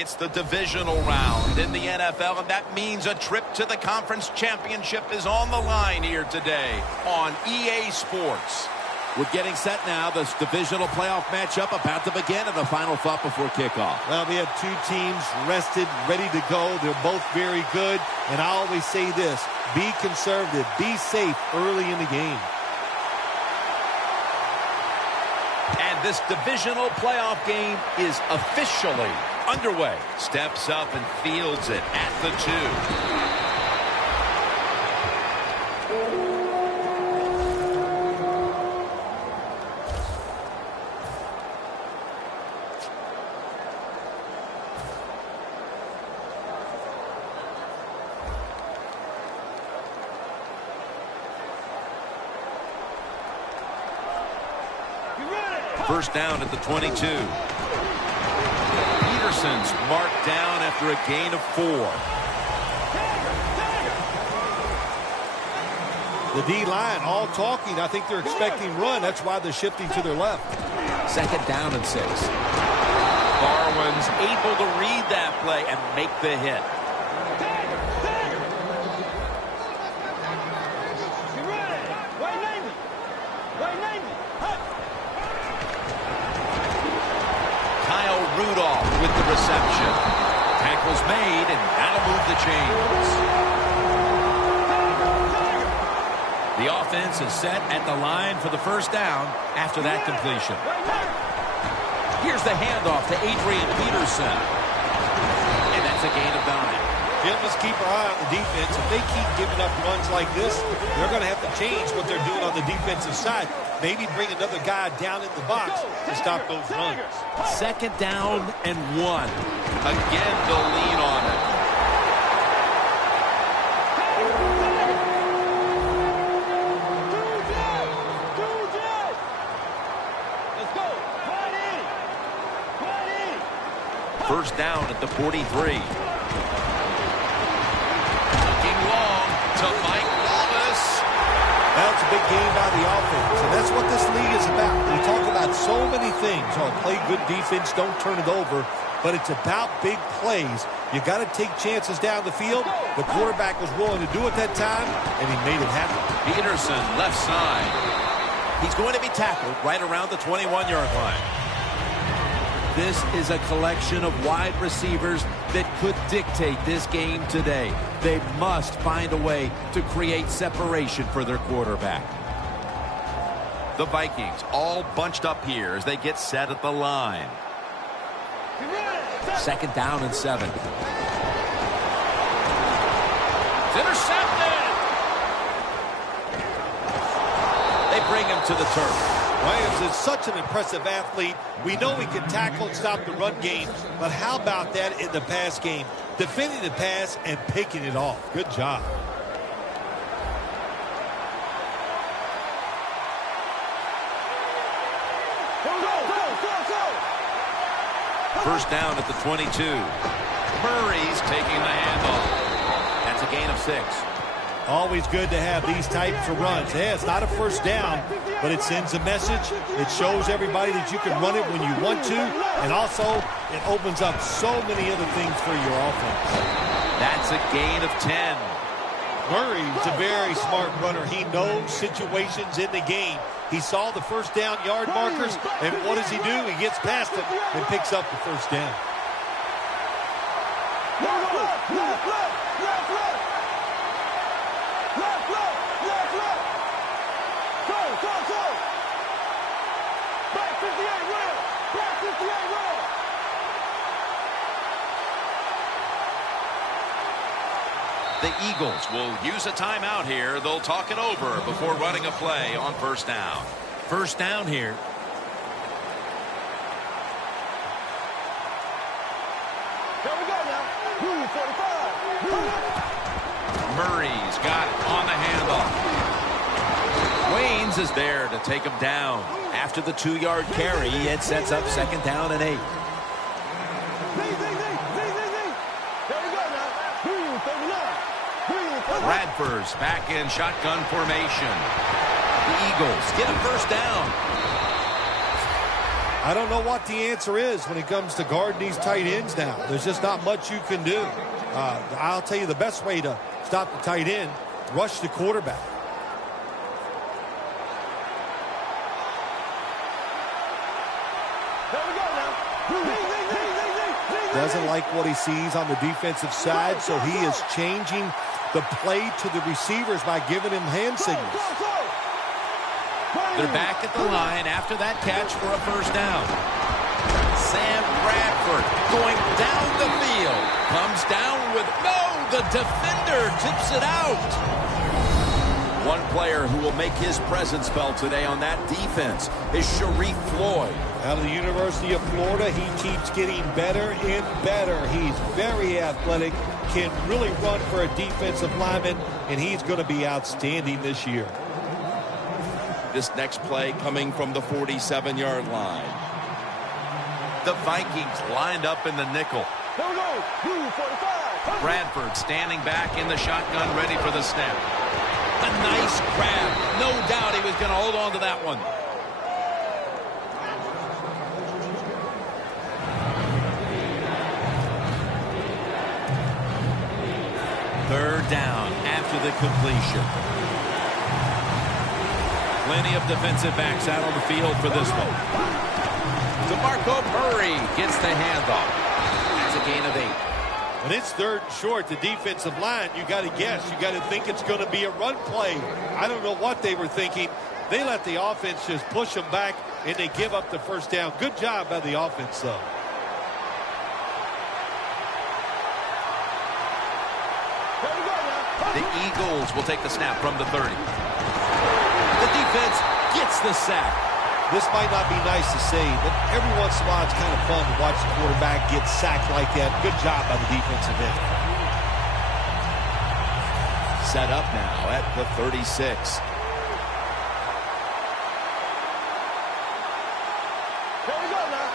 It's the divisional round in the NFL, and that means a trip to the conference championship is on the line here today on EA Sports. We're getting set now. This divisional playoff matchup about to begin, and the final thought before kickoff. Well, we have two teams rested, ready to go. They're both very good, and I always say this, be conservative, be safe early in the game. And this divisional playoff game is officially underway. Steps up and fields it at the 2. First down at the 22. Peterson's marked down after a gain of 4. The D-line all talking. I think they're expecting run. That's why they're shifting to their left. Second down and 6. Barwin's able to read that play and make the hit. With the reception. Tackle's made, and that'll move the chains. The offense is set at the line for the first down after that completion. Here's the handoff to Adrian Peterson. And that's a gain of 9. Jim, let's keep our eye on the defense. If they keep giving up runs like this, they're going to have to change what they're doing on the defensive side. Maybe bring another guy down in the box to stop those runs. Second down and 1. Again, they'll lean on it. Let's go. First down at the 43. To Mike Wallace. That's a big game by the offense, and that's what this league is about. We talk about so many things. Oh, play good defense, don't turn it over, but it's about big plays. You got to take chances down the field. The quarterback was willing to do it that time, and he made it happen. Peterson, left side. He's going to be tackled right around the 21-yard line. This is a collection of wide receivers that could dictate this game today. They must find a way to create separation for their quarterback. The Vikings all bunched up here as they get set at the line. Second down and 7. It's intercepted. They bring him to the turf. Williams is such an impressive athlete. We know he can tackle and stop the run game, but how about that in the pass game? Defending the pass and picking it off. Good job. First down at the 22. Murray's taking the handoff. That's a gain of 6. Always good to have these types of runs. Yeah, it's not a first down, but it sends a message. It shows everybody that you can run it when you want to, and also it opens up so many other things for your offense. That's a gain of 10. Murray's a very smart runner. He knows situations in the game. He saw the first down yard markers, and what does he do? He gets past them and picks up the first down. The Eagles will use a timeout here. They'll talk it over before running a play on first down. First down here. Here we go now. 45. Murray's got it on the handoff. Waynes is there to take him down. After the 2-yard carry, it sets up second down and 8. Bradford's back in shotgun formation. The Eagles get a first down. I don't know what the answer is when it comes to guarding these tight ends now. There's just not much you can do. I'll tell you the best way to stop the tight end, rush the quarterback. Doesn't like what he sees on the defensive side, so he is changing the play to the receivers by giving him hand signals. They're back at the line after that catch for a first down. Sam Bradford going down the field. Comes down with the defender tips it out. One player who will make his presence felt today on that defense is Sharif Floyd. Out of the University of Florida, he keeps getting better and better. He's very athletic, can really run for a defensive lineman, and he's going to be outstanding this year. This next play coming from the 47-yard line. The Vikings lined up in the nickel. Here we go. 45. Bradford standing back in the shotgun, ready for the snap. A nice grab. No doubt he was going to hold on to that one. Third down after the completion. Plenty of defensive backs out on the field for this one. DeMarco Murray gets the handoff. That's a gain of 8. When it's third and short, the defensive line, you got to guess. You got to think it's going to be a run play. I don't know what they were thinking. They let the offense just push them back, and they give up the first down. Good job by the offense, though. The Eagles will take the snap from the 30. The defense gets the sack. This might not be nice to say, but every once in a while it's kind of fun to watch the quarterback get sacked like that. Good job by the defensive end. Set up now at the 36. Here we go now.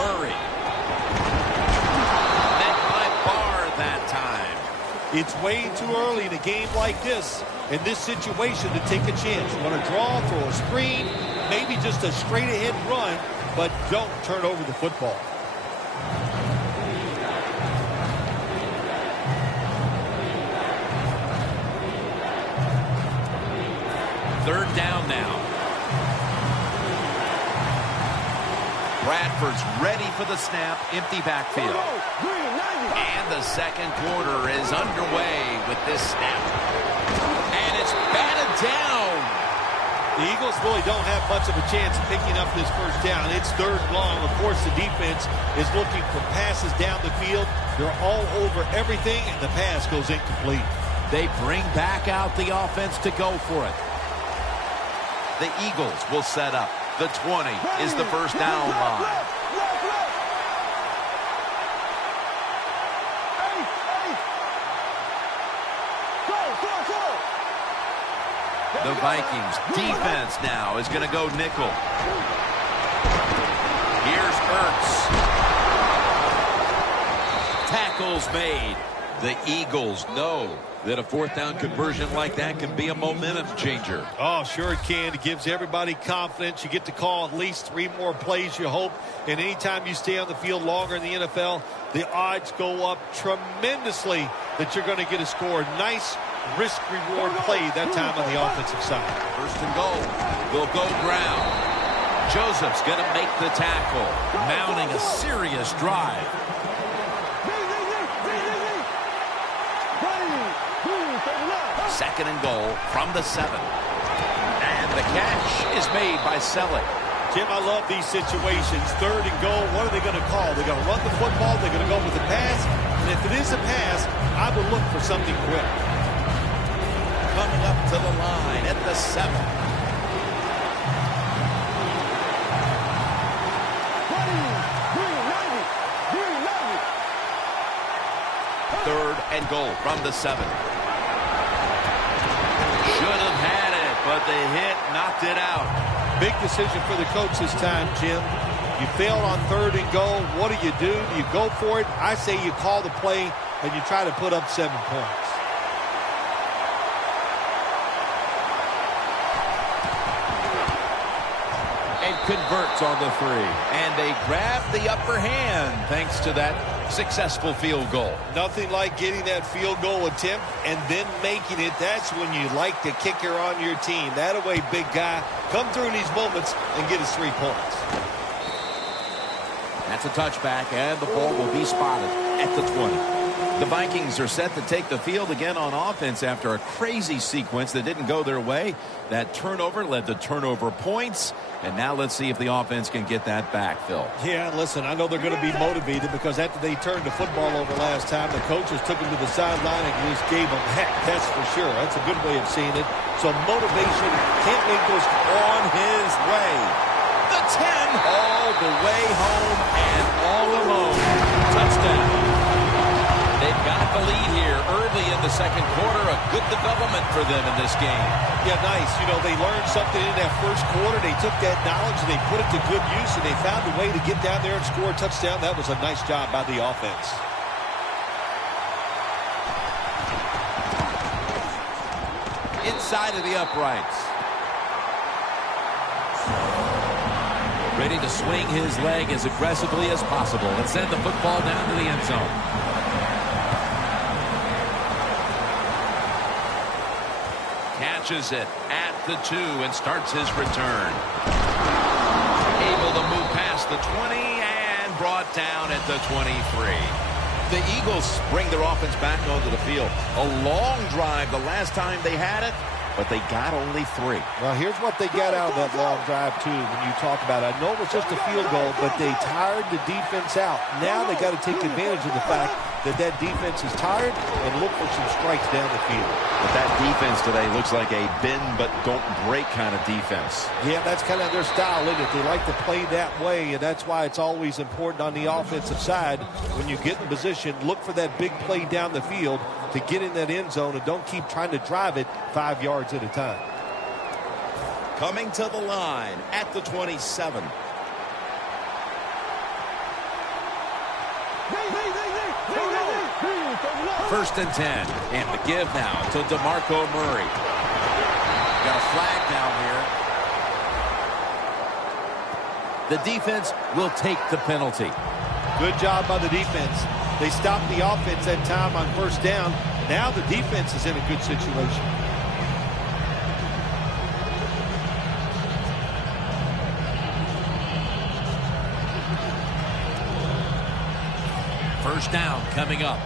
Murray. Met by Barr that time. It's way too early in a game like this, in this situation, to take a chance. You want to draw, throw a screen, maybe just a straight-ahead run, but don't turn over the football. Third down now. Bradford's ready for the snap. Empty backfield. And the second quarter is underway with this snap. And it's batted down. The Eagles really don't have much of a chance of picking up this first down. It's third and long. Of course, the defense is looking for passes down the field. They're all over everything, and the pass goes incomplete. They bring back out the offense to go for it. The Eagles will set up. The 20 is the first down line. The Vikings defense now is going to go nickel. Here's Ertz. Tackles made. The Eagles know that a fourth down conversion like that can be a momentum changer. Oh, sure it can. It gives everybody confidence. You get to call at least 3 more plays, you hope. And anytime you stay on the field longer in the NFL, the odds go up tremendously that you're going to get a score. Nice risk-reward play that time on the offensive side. First and goal. They'll go ground. Joseph's going to make the tackle, mounting a serious drive. Second and goal from the 7. And the catch is made by Selleck. Jim, I love these situations. Third and goal, what are they going to call? They're going to run the football, they're going to go with the pass, and if it is a pass, I would look for something quick. Coming up to the line at the 7. Third and goal from the 7. Should have had it, but the hit knocked it out. Big decision for the coach this time, Jim. You failed on third and goal. What do? Do you go for it? I say you call the play and you try to put up 7 points. converts on the 3. And they grab the upper hand thanks to that successful field goal. Nothing like getting that field goal attempt and then making it. That's when you like the kicker on your team. That away, big guy. Come through in these moments and get us 3 points. That's a touchback, and the ball will be spotted at the 20. The Vikings are set to take the field again on offense after a crazy sequence that didn't go their way. That turnover led to turnover points. And now let's see if the offense can get that back, Phil. Yeah, listen, I know they're going to be motivated because after they turned the football over last time, the coaches took them to the sideline and just gave them heck. That's for sure. That's a good way of seeing it. So motivation, can't wait goes on his way. The 10. All the way home and all alone. Touchdown. They've got the lead here early in the second quarter. A good development for them in this game. Yeah, nice. You know, they learned something in that first quarter. They took that knowledge and they put it to good use, and they found a way to get down there and score a touchdown. That was a nice job by the offense. Inside of the uprights. Ready to swing his leg as aggressively as possible and send the football down to the end zone. Catches it at the 2 and starts his return. Able to move past the 20 and brought down at the 23. The Eagles bring their offense back onto the field. A long drive the last time they had it, but they got only 3. Well, here's what they got out of that long drive, too, when you talk about it. I know it was just a field goal, but they tired the defense out. Now they got to take advantage of the fact that that defense is tired and look for some strikes down the field. But that defense today looks like a bend but don't break kind of defense. Yeah, that's kind of their style, isn't it? They like to play that way, and that's why it's always important on the offensive side. When you get in position, look for that big play down the field to get in that end zone, and don't keep trying to drive it 5 yards at a time. Coming to the line at the 27. First and 10. And the give now to DeMarco Murray. Got a flag down here. The defense will take the penalty. Good job by the defense. They stopped the offense that time on first down. Now the defense is in a good situation. First down coming up.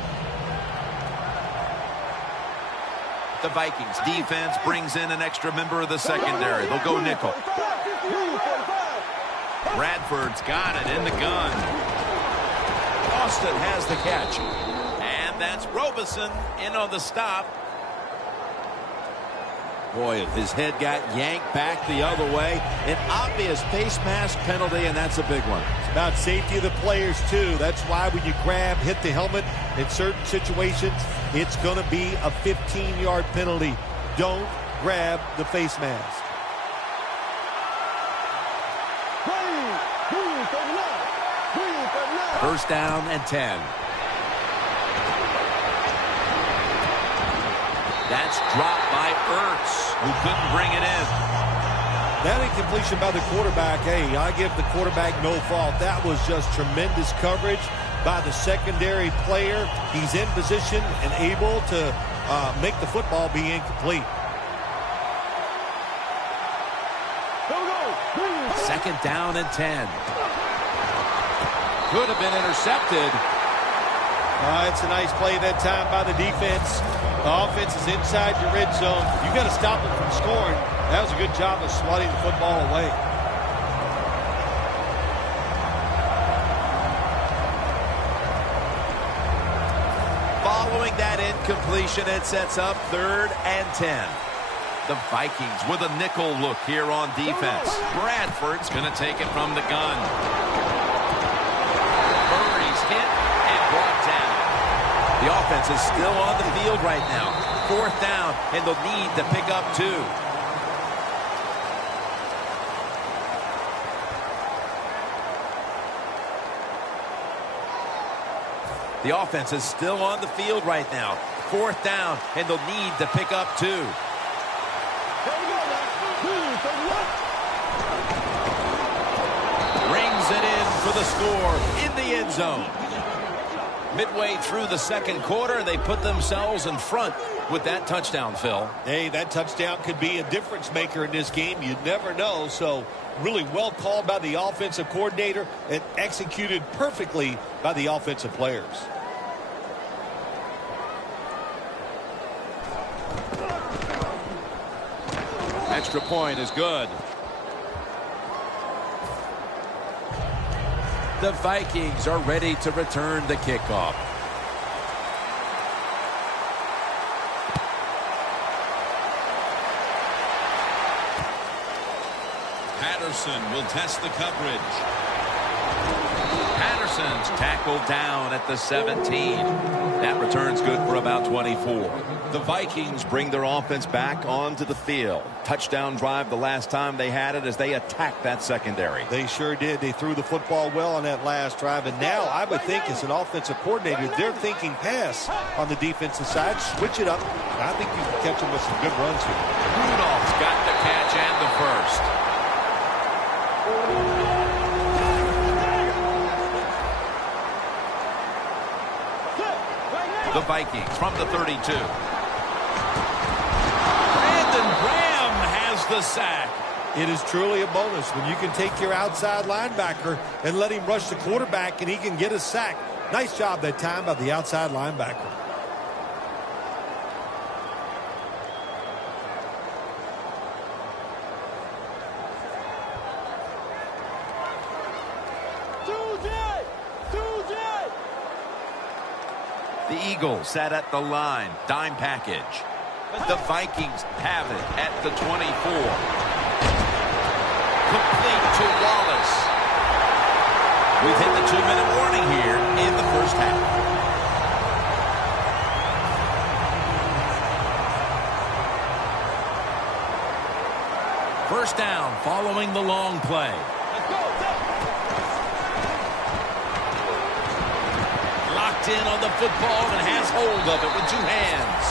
The Vikings defense brings in an extra member of the secondary. They'll go nickel. Bradford's got it in the gun. Austin has the catch. And that's Robeson in on the stop. Boy, his head got yanked back the other way. An obvious face mask penalty, and that's a big one. It's about safety of the players, too. That's why when you grab, hit the helmet in certain situations, it's going to be a 15-yard penalty. Don't grab the face mask. First down and 10. That's dropped by Ertz, who couldn't bring it in. That incompletion by the quarterback, hey, I give the quarterback no fault. That was just tremendous coverage by the secondary player. He's in position and able to make the football be incomplete. Second down and 10. Could have been intercepted. It's a nice play that time by the defense. The offense is inside your red zone. You got to stop them from scoring. That was a good job of swatting the football away. Following that incompletion, it sets up 3rd and 10. The Vikings with a nickel look here on defense. Bradford's going to take it from the gun. Murray's hit and brought down. The offense is still on the field right now. 4th down, and they'll need to pick up 2. The offense is still on the field right now. 4th down, and they'll need to pick up 2. the score in the end zone. Midway through the second quarter, they put themselves in front with that touchdown, Phil. Hey, that touchdown could be a difference maker in this game. You never know. So really well called by the offensive coordinator and executed perfectly by the offensive players. Extra point is good. The Vikings are ready to return the kickoff. Patterson will test the coverage. Patterson's tackled down at the 17. That return's good for about 24. The Vikings bring their offense back onto the field. Touchdown drive the last time they had it as they attacked that secondary. They sure did. They threw the football well on that last drive. And now I would think as an offensive coordinator, they're thinking pass on the defensive side. Switch it up. I think you can catch them with some good runs here. Rudolph's got the catch and the first. The Vikings from the 32. Brandon Graham has the sack. It is truly a bonus when you can take your outside linebacker and let him rush the quarterback and he can get a sack. Nice job that time by the outside linebacker. The Eagles sat at the line. Dime package. The Vikings have it at the 24. Complete to Wallace. We've hit the 2-minute warning here in the first half. First down following the long play. Locked in on the football and has hold of it with two hands.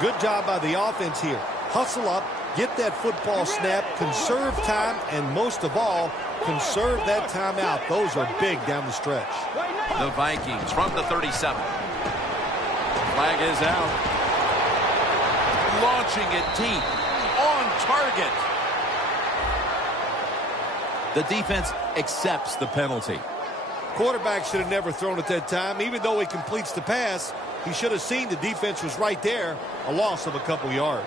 Good job by the offense here. Hustle up, get that football snap, conserve time, and most of all, conserve that timeout. Those are big down the stretch. The Vikings from the 37. Flag is out. Launching it deep. On target. The defense accepts the penalty. Quarterback should have never thrown it that time. Even though he completes the pass, he should have seen the defense was right there. A loss of a couple yards.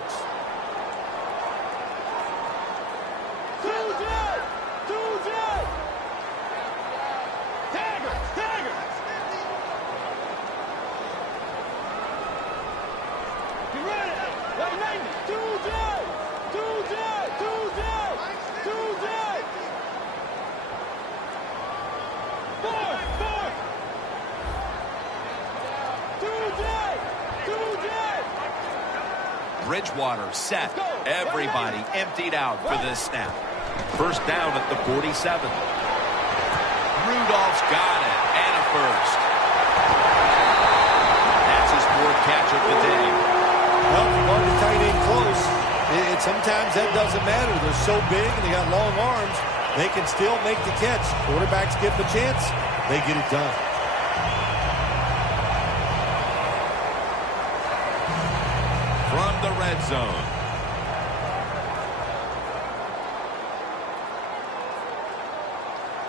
Bridgewater set. Everybody emptied out for this snap. First down at the 47. Rudolph's got it. And a first. That's his fourth catch of the day. Well, if you're going to tight end close, sometimes that doesn't matter. They're so big and they got long arms, they can still make the catch. Quarterbacks give them a chance. They get it done. From the red zone.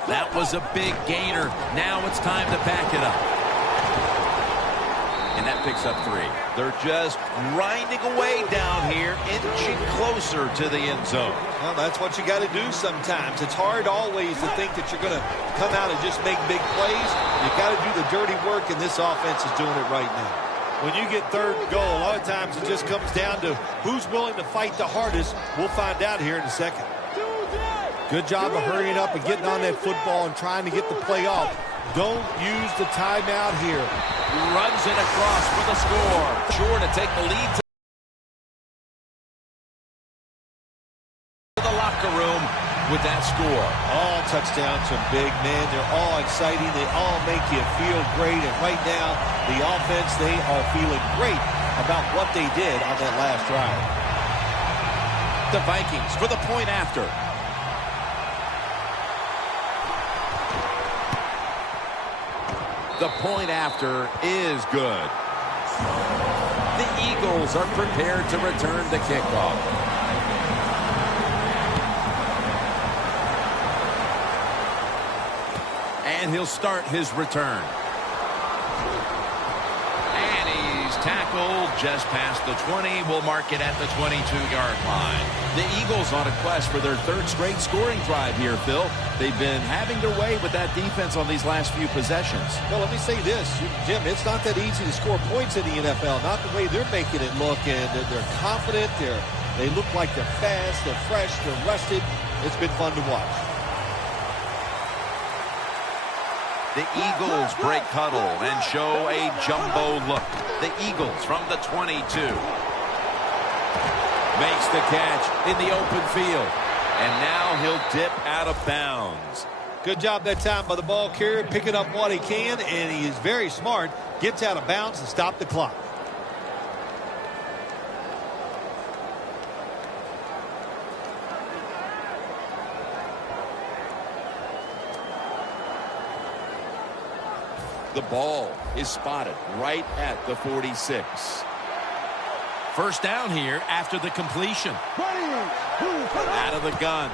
That was a big gainer. Now it's time to back it up. And that picks up 3. They're just grinding away down here, inching closer to the end zone. Well, that's what you got to do sometimes. It's hard always to think that you're going to come out and just make big plays. You got to do the dirty work, and this offense is doing it right now. When you get third and goal, a lot of times it just comes down to who's willing to fight the hardest. We'll find out here in a second. Good job of hurrying up and getting on that football and trying to get the play off. Don't use the timeout here. Runs it across for the score. Sure to take the lead to the locker room with that score. All touchdowns are big, man. They're all exciting. They all make you feel great. And right now, the offense, they are feeling great about what they did on that last drive. the Vikings for the point after. The point after is good. The Eagles are prepared to return the kickoff. And he'll start his return. And he's tackled just past the 20. We'll mark it at the 22-yard line. The Eagles on a quest for their third straight scoring drive here, Phil. They've been having their way with that defense on these last few possessions. Well, let me say this, Jim, it's not that easy to score points in the NFL, not the way they're making it look, and they're confident, they look like they're fast, they're fresh, they're rested. It's been fun to watch. The Eagles break huddle and show a jumbo look. The Eagles from the 22. Makes the catch in the open field. And now he'll dip out of bounds. Good job that time by the ball carrier, picking up what he can, and he is very smart. Gets out of bounds and stop the clock. The ball is spotted right at the 46. First down here after the completion. Out of the gun.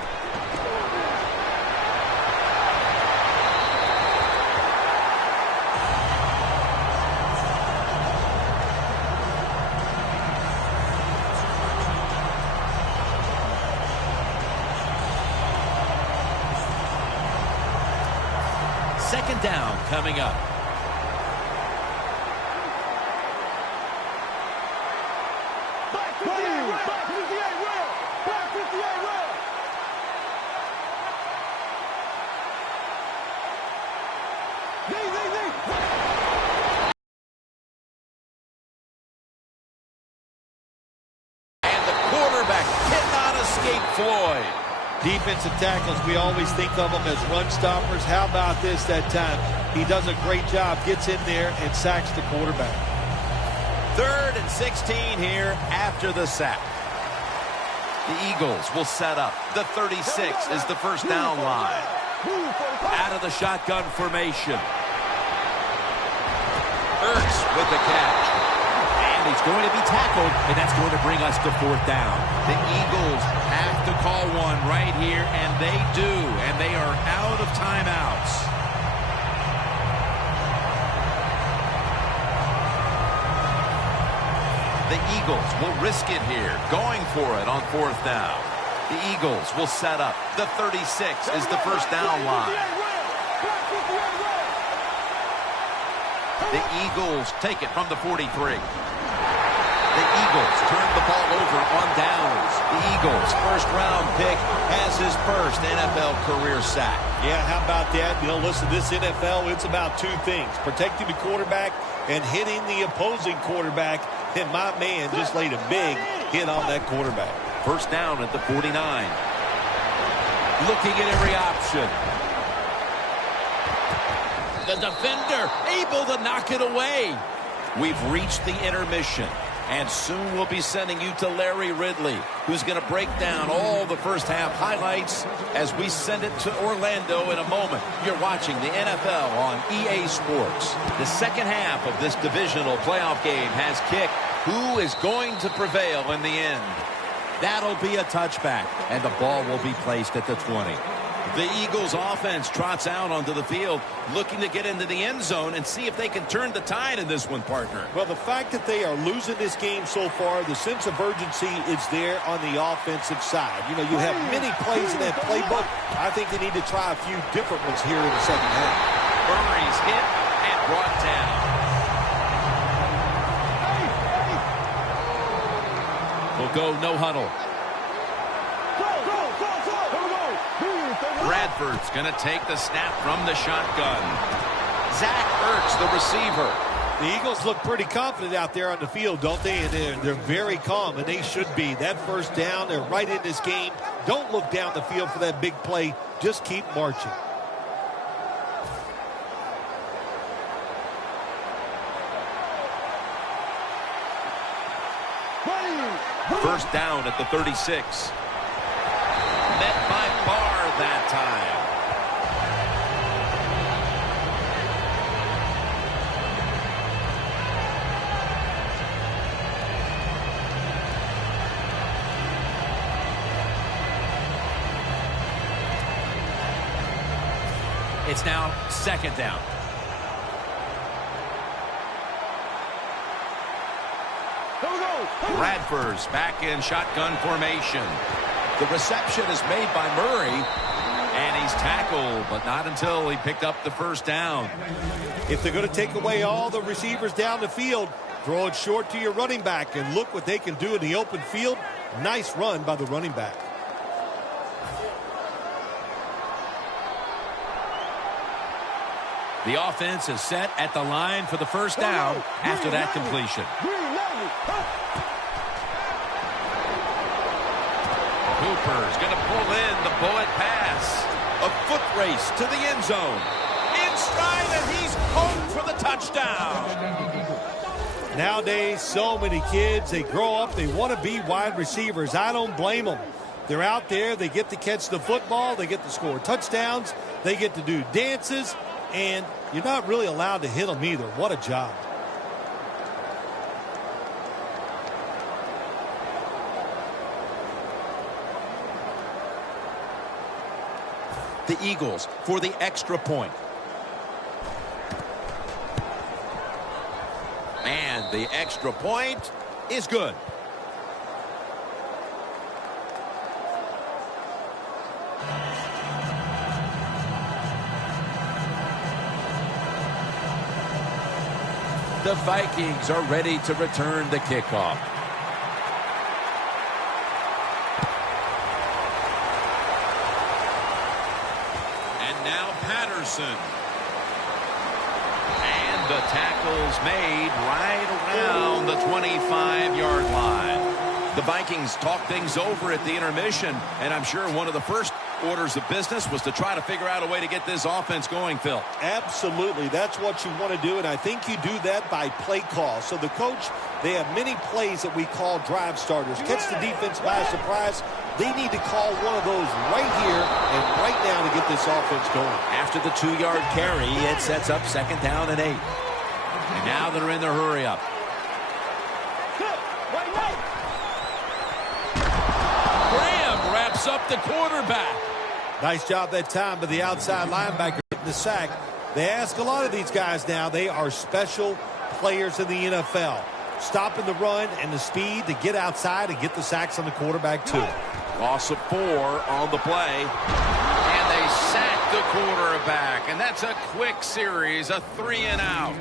Second down coming up. Floyd. Defensive tackles, we always think of them as run stoppers. How about this that time? He does a great job, gets in there and sacks the quarterback. 3rd and 16 here after the sack. The Eagles will set up. The 36 is the first down line. Out of the shotgun formation. Ertz with the catch. And he's going to be tackled, and that's going to bring us to 4th down. The Eagles have to call one right here, and they do, and they are out of timeouts. The Eagles will risk it here, going for it on 4th down. The Eagles will set up. The 36 is the first down line. The Eagles take it from the 43. The Eagles turn the ball over on downs. The Eagles' first-round pick has his first NFL career sack. Yeah, how about that? You know, listen, this NFL, it's about two things. Protecting the quarterback and hitting the opposing quarterback. And my man just laid a big hit on that quarterback. First down at the 49. Looking at every option. The defender able to knock it away. We've reached the intermission. And soon we'll be sending you to Larry Ridley, who's going to break down all the first half highlights as we send it to Orlando in a moment. You're watching the NFL on EA Sports. The second half of this divisional playoff game has kicked. Who is going to prevail in the end? That'll be a touchback, and the ball will be placed at the 20. The Eagles offense trots out onto the field, looking to get into the end zone and see if they can turn the tide in this one, partner. Well, the fact that they are losing this game so far, the sense of urgency is there on the offensive side. You know, you have many plays in that playbook. I think they need to try a few different ones here in the second half. Murray's hit and brought down. We'll go no huddle. Bradford's going to take the snap from the shotgun. Zach Ertz, the receiver. The Eagles look pretty confident out there on the field, don't they? And they're very calm, and they should be. That first down, they're right in this game. Don't look down the field for that big play. Just keep marching. First down at the 36. met by Barr that time. It's now second down. Here we go. Bradford's back in shotgun formation. The reception is made by Murray, and he's tackled, but not until he picked up the first down. If they're going to take away all the receivers down the field, throw it short to your running back, and look what they can do in the open field. Nice run by the running back. The offense is set at the line for the first down after that completion. Cooper's going to pull in the bullet pass. A foot race to the end zone. In stride, and he's home for the touchdown. Nowadays, so many kids, they grow up, they want to be wide receivers. I don't blame them. They're out there, they get to catch the football, they get to score touchdowns, they get to do dances, and you're not really allowed to hit them either. What a job. The Eagles for the extra point. And the extra point is good. The Vikings are ready to return the kickoff. And now Patterson. And the tackle's made right around the 25-yard line. The Vikings talked things over at the intermission, and I'm sure one of the first orders of business was to try to figure out a way to get this offense going, Phil. Absolutely. That's what you want to do, and I think you do that by play call. So the coach, they have many plays that we call drive starters. Catch the defense by surprise. They need to call one of those right here and right now to get this offense going. After the 2-yard carry, it sets up second down and 8. And now they're in the hurry-up. Graham wraps up the quarterback. Nice job that time by the outside linebacker getting the sack. They ask a lot of these guys now. They are special players in the NFL. Stopping the run and the speed to get outside and get the sacks on the quarterback, too. Loss of 4 on the play. And they sack the quarterback. And that's a quick series, a 3-and-out.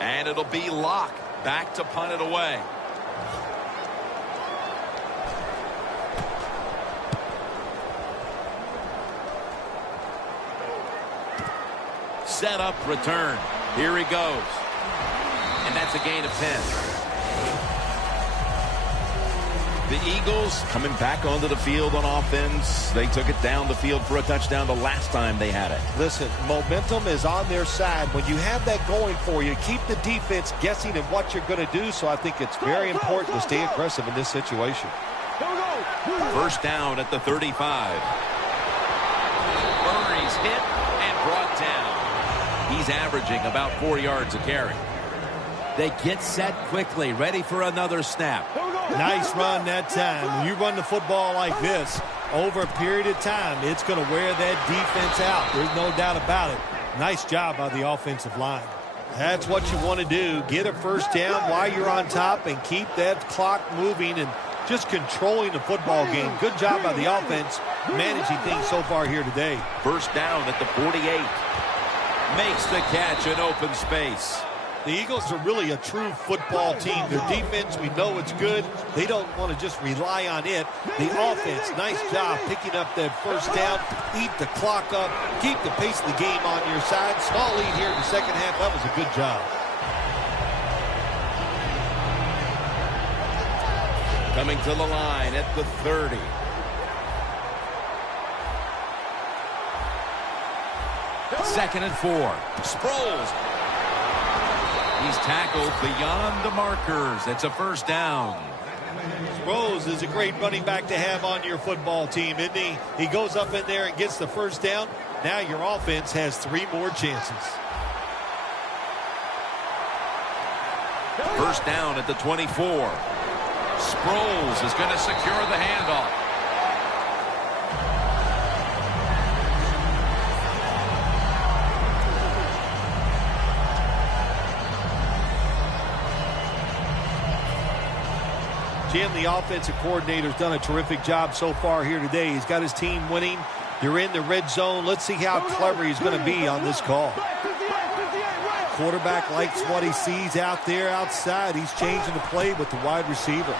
And it'll be Locke back to punt it away. Set up return. Here he goes. And that's a gain of 10. The Eagles coming back onto the field on offense. They took it down the field for a touchdown the last time they had it. Listen, momentum is on their side. When you have that going for you, keep the defense guessing at what you're going to do. So I think it's very important to stay aggressive in this situation. First down at the 35. Murray's hit and brought down. He's averaging about 4 yards a carry. They get set quickly, ready for another snap. Nice run that time. When you run the football like this, over a period of time, it's going to wear that defense out. There's no doubt about it. Nice job by the offensive line. That's what you want to do. Get a first down while you're on top and keep that clock moving and just controlling the football game. Good job by the offense managing things so far here today. First down at the 48. Makes the catch in open space. The Eagles are really a true football team. Their defense, we know it's good. They don't want to just rely on it. The offense, nice job picking up that first down. Eat the clock up. Keep the pace of the game on your side. Small lead here in the second half. That was a good job. Coming to the line at the 30. 2nd and 4. Sproles. He's tackled beyond the markers. It's a first down. Sproles is a great running back to have on your football team, isn't he? He goes up in there and gets the first down. Now your offense has 3 more chances. First down at the 24. Sproles is going to secure the handoff. Jim, the offensive coordinator's done a terrific job so far here today. He's got his team winning. You're in the red zone. Let's see how clever he's going to be on this call. Quarterback likes what he sees out there outside. He's changing the play with the wide receiver.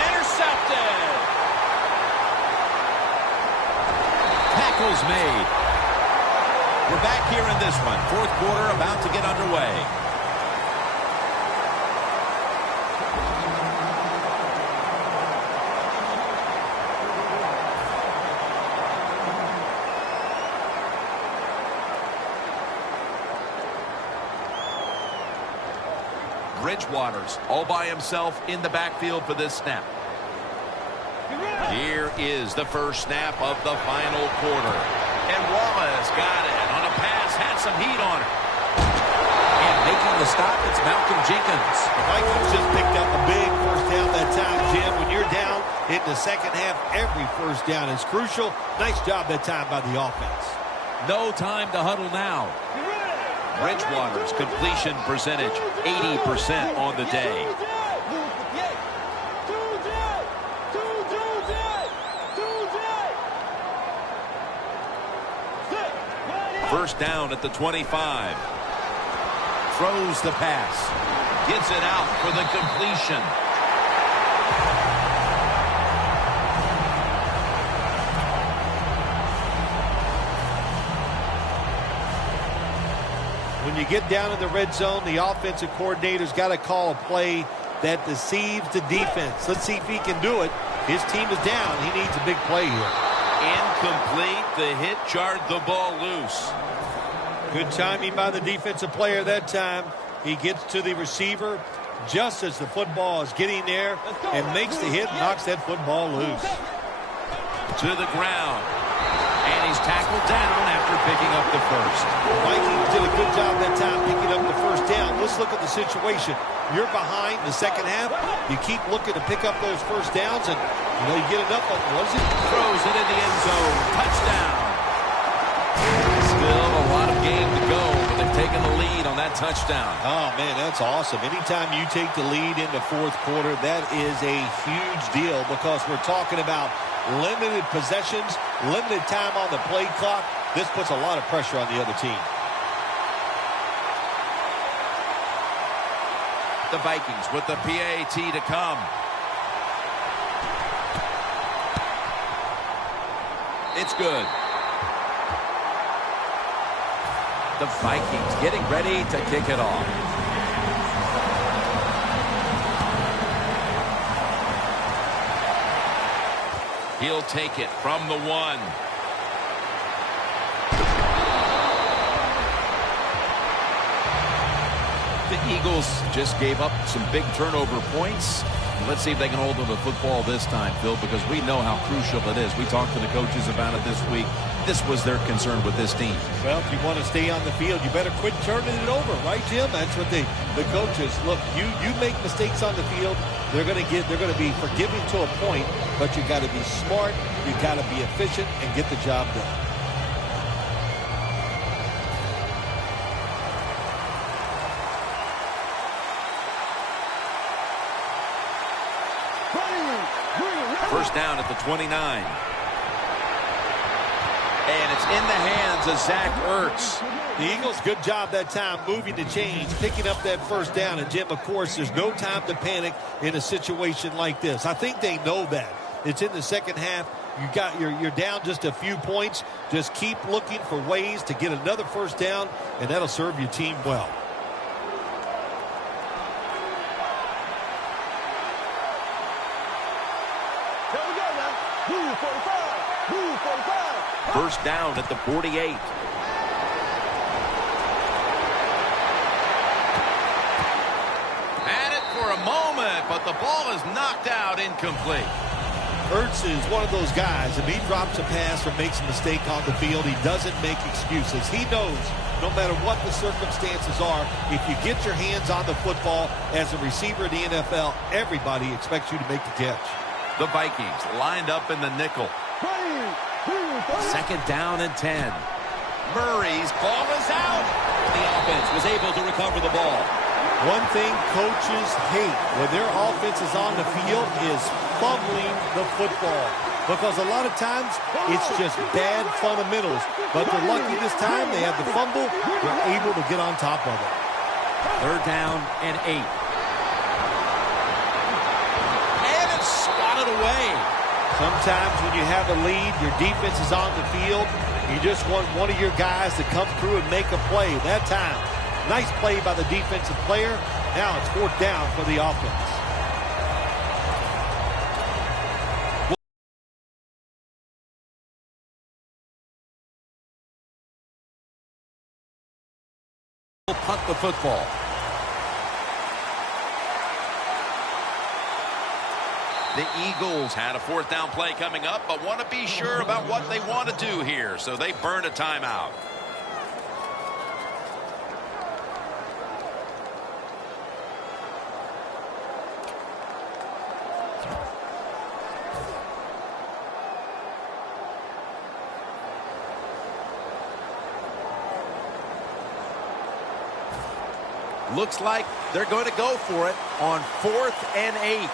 Intercepted. Tackles made. We're back here in this one. 4th quarter about to get underway. Bridgewater's all by himself in the backfield for this snap. Here is the first snap of the final quarter. And Wallace got it on a pass, had some heat on it. And making the stop, it's Malcolm Jenkins. The Vikings just picked up a big first down that time, Jim. When you're down in the second half, every first down is crucial. Nice job that time by the offense. No time to huddle now. Bridgewater's completion percentage, 80% on the day. First down at the 25. Throws the pass. Gets it out for the completion. When you get down in the red zone, the offensive coordinator's got to call a play that deceives the defense. Let's see if he can do it. His team is down. He needs a big play here. Incomplete. The hit jarred the ball loose. Good timing by the defensive player that time. He gets to the receiver just as the football is getting there and makes the hit, knocks that football loose. To the ground. And he's tackled down after picking up the first. The Vikings did a good job that time picking up the first down. Let's look at the situation. You're behind the second half. You keep looking to pick up those first downs, and you get enough of them. What is it? Throws it in the end zone. Touchdown. Still a lot of game to go, but they've taken the lead on that touchdown. Oh, man, that's awesome. Anytime you take the lead in the fourth quarter, that is a huge deal because we're talking about limited possessions, limited time on the play clock. This puts a lot of pressure on the other team. The Vikings with the PAT to come. It's good. The Vikings getting ready to kick it off. He'll take it from the 1. The Eagles just gave up some big turnover points. Let's see if they can hold on to the football this time, Phil, because we know how crucial it is. We talked to the coaches about it this week. This was their concern with this team. Well, if you want to stay on the field, you better quit turning it over, right, Jim? That's what the coaches look. You make mistakes on the field, they're going to be forgiving to a point, but you got to be smart, you got to be efficient, and get the job done. First down at the 29. And it's in the hands of Zach Ertz. The Eagles, good job that time moving the chains, picking up that first down. And, Jim, of course, there's no time to panic in a situation like this. I think they know that. It's in the second half. You're down just a few points. Just keep looking for ways to get another first down, and that'll serve your team well. first down at the 48. Had it for a moment, but the ball is knocked out, incomplete. Ertz is one of those guys. If he drops a pass or makes a mistake on the field, he doesn't make excuses. He knows no matter what the circumstances are, if you get your hands on the football as a receiver in the NFL, everybody expects you to make the catch. The Vikings lined up in the nickel. Second down and 10. Murray's ball is out. The offense was able to recover the ball. One thing coaches hate when their offense is on the field is fumbling the football. Because a lot of times, it's just bad fundamentals. But they're lucky this time. They have the fumble. They're able to get on top of it. Third down and 8. And it's swatted away. Sometimes when you have a lead, your defense is on the field. You just want one of your guys to come through and make a play. That time, nice play by the defensive player. Now it's fourth down for the offense. Will punt the football. The Eagles had a fourth down play coming up, but want to be sure about what they want to do here, so they burn a timeout. Looks like they're going to go for it on 4th and 8.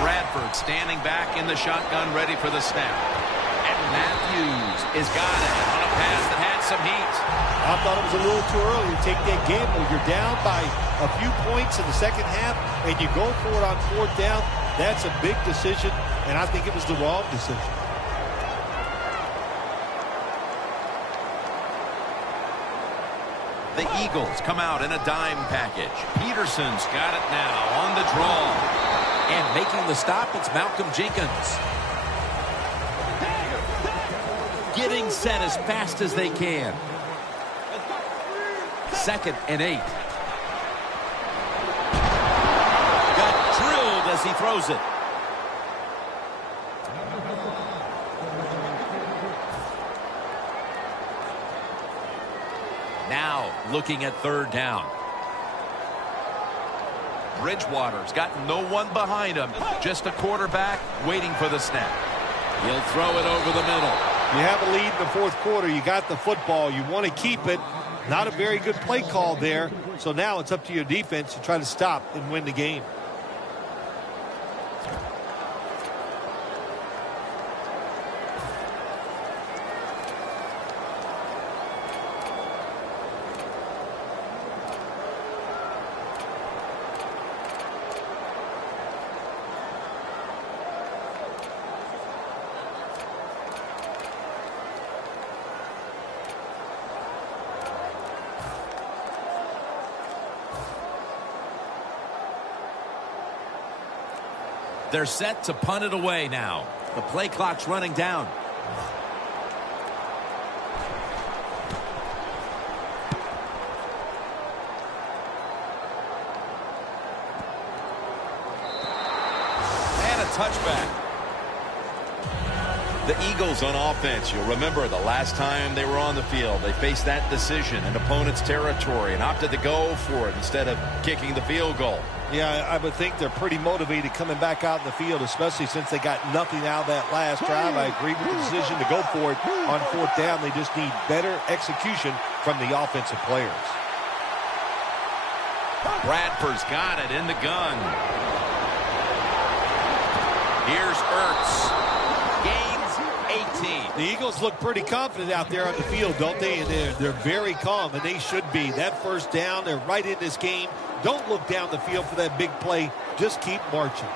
Bradford standing back in the shotgun, ready for the snap. And Matthews is got it on a pass that had some heat. I thought it was a little too early to take that gamble. You're down by a few points in the second half, and you go for it on fourth down. That's a big decision, and I think it was the wrong decision. The Eagles come out in a dime package. Peterson's got it now on the draw. And making the stop, it's Malcolm Jenkins. Getting set as fast as they can. 2nd and 8. Got drilled as he throws it. Now looking at third down. Bridgewater's got no one behind him. Just a quarterback waiting for the snap. He'll throw it over the middle. You have a lead in the fourth quarter. You got the football. You want to keep it. Not a very good play call there. So now it's up to your defense to try to stop and win the game. They're set to punt it away now. The play clock's running down. And a touchback. The Eagles on offense, you'll remember the last time they were on the field, they faced that decision in opponent's territory and opted to go for it instead of kicking the field goal. Yeah, I would think they're pretty motivated coming back out in the field, especially since they got nothing out of that last drive. I agree with the decision to go for it on fourth down. They just need better execution from the offensive players. Bradford's got it in the gun. Here's Ertz. Gains 18. The Eagles look pretty confident out there on the field, don't they? And they're very calm, and they should be. That first down, they're right in this game. Don't look down the field for that big play. Just keep marching.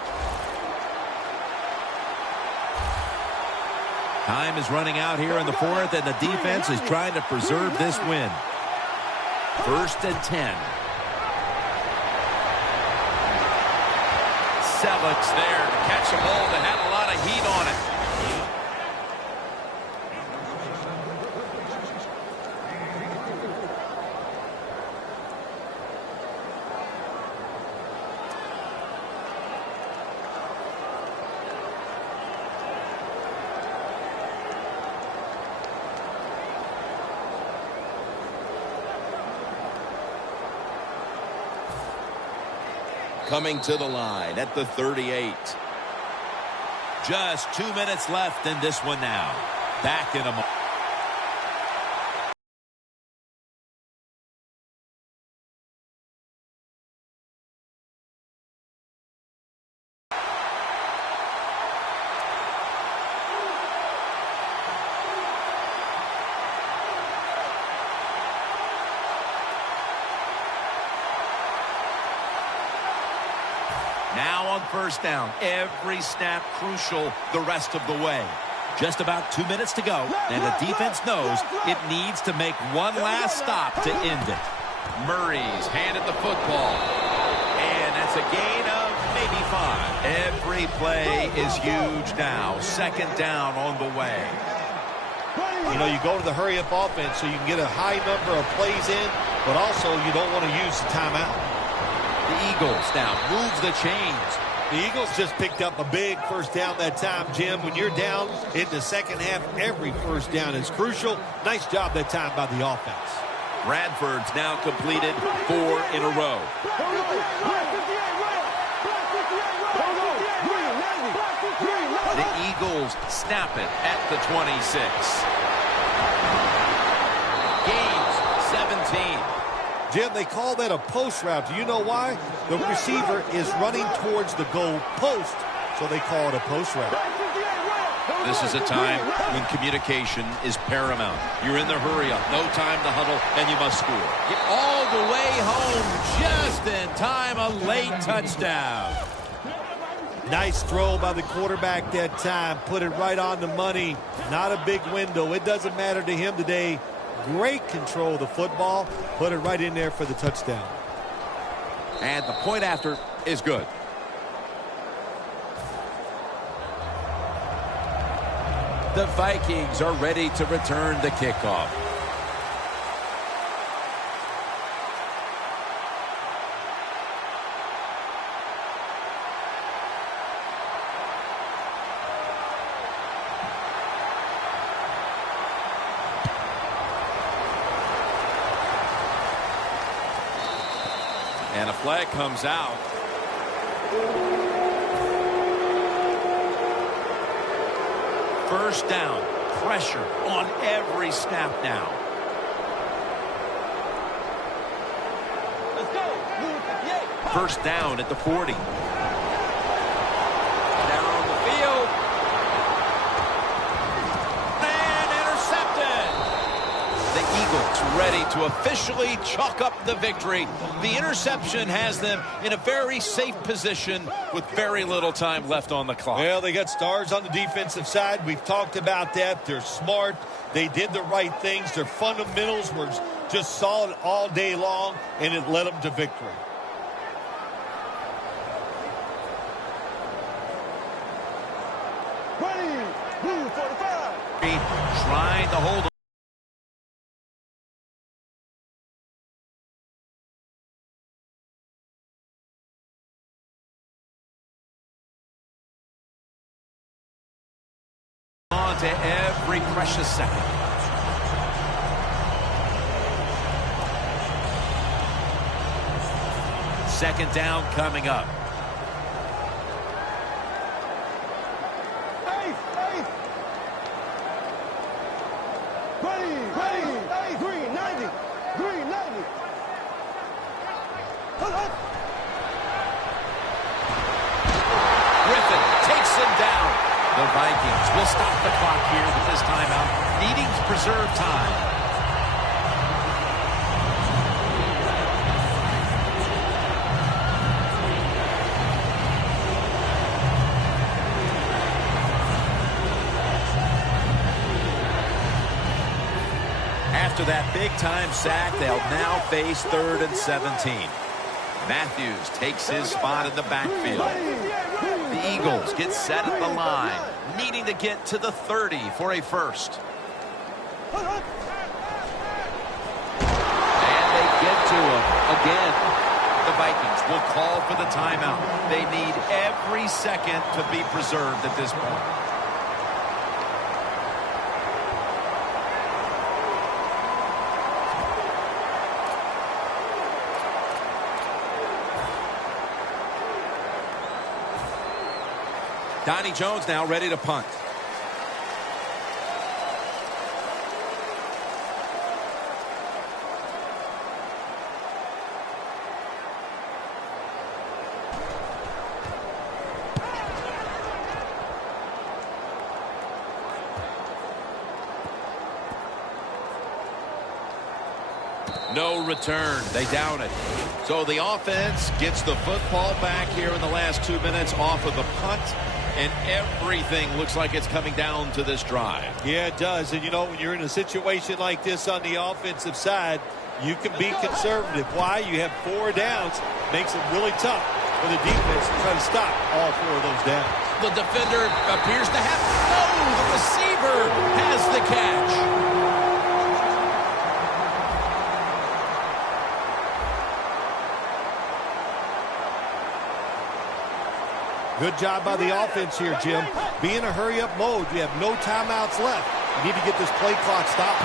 Time is running out here in the fourth, and the defense is trying to preserve this win. 1st and 10. Selleck's there to catch a ball that had a lot of heat on it. Coming to the line at the 38. Just 2 minutes left in this one now. Back in a moment. Now on first down, every snap crucial the rest of the way. Just about 2 minutes to go, and the defense knows it needs to make one last stop to end it. Murray's handed the football, and that's a gain of maybe 5. Every play is huge now. Second down on the way. You know, you go to the hurry-up offense so you can get a high number of plays in, but also you don't want to use the timeout. The Eagles now move the chains. The Eagles just picked up a big first down that time, Jim. When you're down in the second half, every first down is crucial. Nice job that time by the offense. Bradford's now completed 4 in a row. The Eagles snap it at the 26. Gains 17. Jim, they call that a post route. Do you know why? The receiver is running towards the goal post, so they call it a post route. This is a time when communication is paramount. You're in the hurry-up, no time to huddle, and you must score. All the way home, just in time, a late touchdown. Nice throw by the quarterback that time. Put it right on the money. Not a big window. It doesn't matter to him today. Great control of the football. Put it right in there for the touchdown. And the point after is good. The Vikings are ready to return the kickoff. And a flag comes out. First down. Pressure on every snap now. Let's go. First down at the 40. Down the field. And intercepted. The Eagles ready to officially chalk up the victory. The interception has them in a very safe position with very little time left on the clock. Well, they got stars on the defensive side. We've talked about that. They're smart. They did the right things. Their fundamentals were just solid all day long, and it led them to victory. Ready. Blue 45. Trying to hold on to every precious second. Second down coming up. Ace. Ready. Green 90. Green 90. Griffin takes him down. The Vikings will stop the clock here with this timeout, needing to preserve time. After that big-time sack, they'll now face 3rd and 17. Matthews takes his spot in the backfield. Eagles get set at the line, needing to get to the 30 for a first. And they get to him again. The Vikings will call for the timeout. They need every second to be preserved at this point. Donnie Jones now ready to punt. No return. They down it. So the offense gets the football back here in the last 2 minutes off of the punt. And everything looks like it's coming down to this drive. Yeah, it does. And, you know, when you're in a situation like this on the offensive side, you can be conservative. Why? You have 4 downs. Makes it really tough for the defense to try to stop all 4 of those downs. The defender appears to have... No! The receiver has the catch. Good job by the offense here, Jim. Be in a hurry-up mode. You have no timeouts left. You need to get this play clock stopped.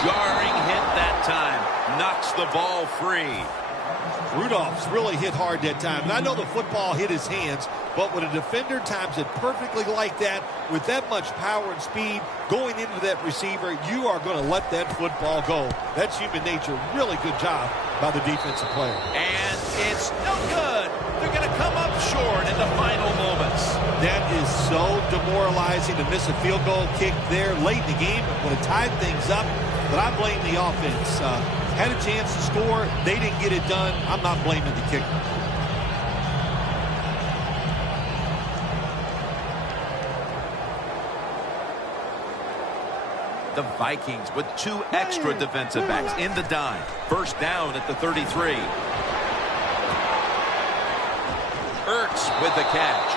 Jarring hit that time. Knocks the ball free. Rudolph's really hit hard that time. And I know the football hit his hands, but when a defender times it perfectly like that, with that much power and speed going into that receiver, you are going to let that football go. That's human nature. Really good job by the defensive player. And it's no good. They're going to come up short in the final moments. That is so demoralizing to miss a field goal kick there late in the game. It would have tied things up, but I blame the offense. Had a chance to score. They didn't get it done. I'm not blaming the kicker. The Vikings with 2 extra defensive backs in the dime. First down at the 33. Ertz with the catch.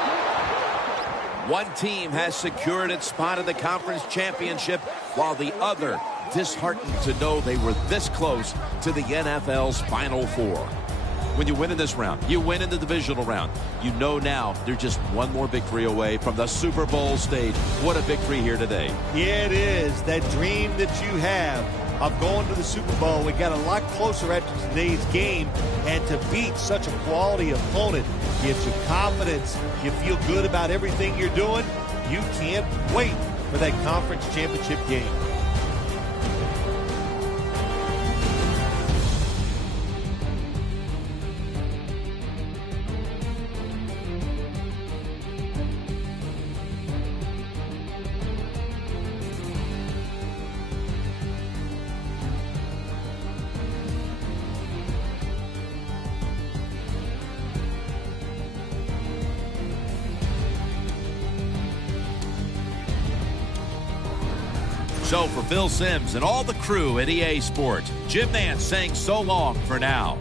One team has secured its spot in the conference championship, while the other disheartened to know they were this close to the NFL's Final Four. When you win in this round, you win in the divisional round. You know now they're just one more victory away from the Super Bowl stage. What a victory here today. Yeah, it is. That dream that you have of going to the Super Bowl, we got a lot closer after today's game, and to beat such a quality opponent gives you confidence. You feel good about everything you're doing. You can't wait for that conference championship game. So for Phil Simms and all the crew at EA Sports, Jim Nance saying so long for now.